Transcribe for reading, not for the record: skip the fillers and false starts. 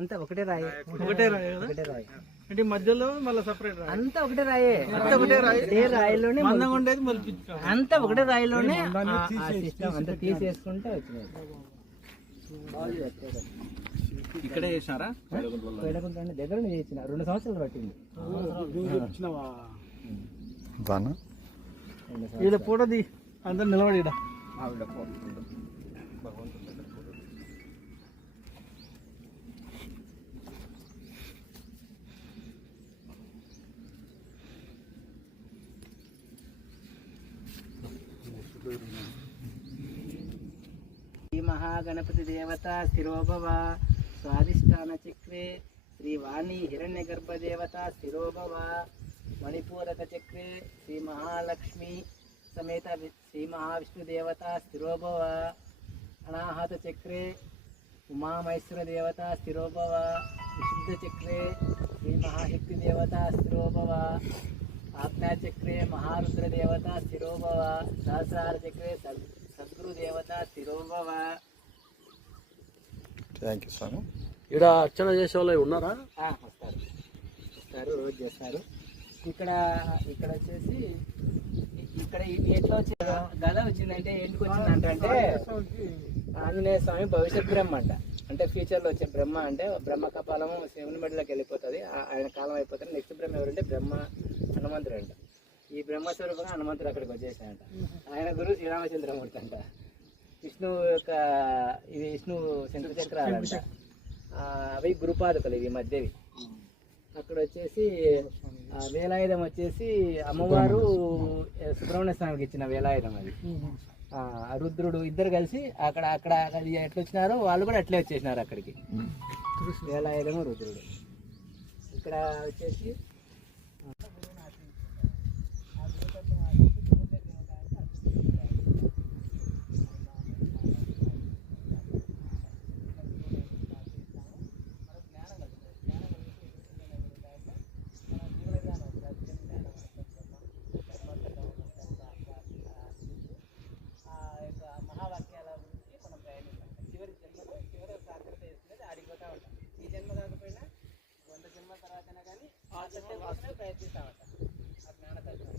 అంతా ఒకటే రాయి. ఒకటే రాయి కదా? ఒకటే రాయి. అంటే మధ్యలో మళ్ళీ సపరేట్ రాయి. అంతా ఒకటే రాయే. అంతా ఒకటే రాయి. ఏ రాయిలోనే మందంగా ఉండేది మొలిపించాం. అంతా ఒకటే రాయిలోనే సిస్టమ్ అంతా తీసేసుకుంటే వచ్చినాయి. ఇక్కడే చేసినారా? వేడకుంటే దగ్గర చేసిన 2 సంవత్సరాలు పట్టింది. ఈడ ఫోటోది అందరు నిలబడి ఈడ. శ్రీ మహాగణపతి దేవత స్థిరోభవ స్వాదిష్టాన చక్రే శ్రీ వాణి హిరణ్య గర్భ దేవత స్థిరోభవ మణిపూరక చక్రే శ్రీ మహాలక్ష్మి సమేత శ్రీ మహావిష్ణు దేవత స్థిరోభవ అనాహత చక్రే ఉమామహేశ్వర దేవత స్థిరోభవ విశుద్ధ చక్రే శ్రీ మహాశక్తి దేవత స్థిరోభవ ఆజ్ఞా చక్రే మహారుద్ర దేవత స్థిరోభవ సహస్రార చక్రే సద్గురు దేవత స్థిరోభవ. థ్యాంక్ యూ స్వామి. ఇక్కడ అర్చన చేసే వాళ్ళు ఉన్నారా? వస్తారు రోజు చేస్తారు. ఇక్కడ వచ్చేసి ఇక్కడ ఎట్లా వచ్చింది గల వచ్చిందంటే ఎందుకు వచ్చిందంటే ఆంజనేయ స్వామి భవిష్యత్ బ్రహ్మ అంట. అంటే ఫ్యూచర్లో వచ్చే బ్రహ్మ అంటే బ్రహ్మ కపాలము శివుని మెడలోకి వెళ్ళిపోతుంది. ఆయన కాలం అయిపోతుంది. నెక్స్ట్ బ్రహ్మ ఎవరంటే బ్రహ్మ హనుమంతుడు అంట. ఈ బ్రహ్మస్వరూపంగా హనుమంతుడు అక్కడికి వచ్చేసాయంట. ఆయన గురువు శ్రీరామచంద్రమూర్తి అంట. విష్ణువు యొక్క ఇది విష్ణు శంఖచక్రాలంట. అవి గురుపాదుకలు ఇవి మధ్యవి. అక్కడ వచ్చేసి వేలాయుధం వచ్చేసి అమ్మవారు సుబ్రహ్మణ్య స్వామికి ఇచ్చిన వేలాయుధం అది. రుద్రుడు ఇద్దరు కలిసి అక్కడ ఎట్లా వచ్చినారో వాళ్ళు కూడా అట్లే వచ్చేసినారు అక్కడికి. వేలాయుధము రుద్రుడు. ఇక్కడ వచ్చేసి మహావాక్యాల గురించి మనం ప్రయాణిస్తాం. చివరి సార్థకత చేస్తున్నది ఆడిపోతూ ఉంటాం. ఈ జన్మ కాకపోయినా 100 జన్మల తర్వాతైనా కానీ ప్రయత్నిస్తూ ఉంటాం. ఆ జ్ఞాన తత్వం